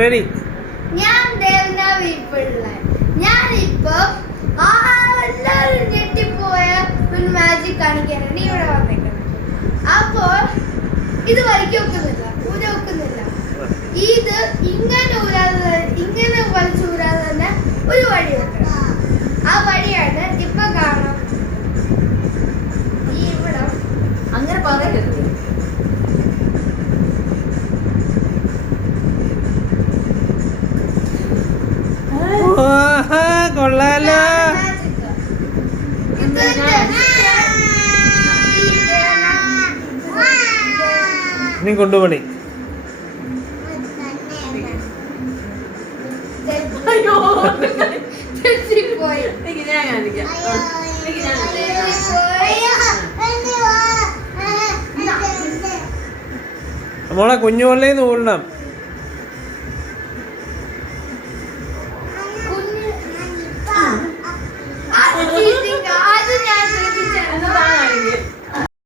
Ready. ഞാൻ ഞാനിപ്പോ എല്ലാവരും ഞെട്ടിപ്പോയ ഒരു മാജിക് കാണിക്കാനാണ് ഇവിടെ വന്നേക്കുന്നത്. അപ്പോൾ ഇത് വലിച്ചു വെക്കുന്നില്ല, ഊര വെക്കുന്നില്ല. ഇത് ഇങ്ങനെ വലിച്ചു ഊരാതെ തന്നെ ഒരു വഴി വെക്കണം. ആ വഴിയാണ് ഇപ്പൊ കാണാം. ഈ ഇവിടെ അങ്ങനെ പറയരുത്. കൊള്ളാലോ. ഇനി കൊണ്ടുപോണി. മോളെ കുഞ്ഞുകൊള്ളേന്ന് ഊരണം.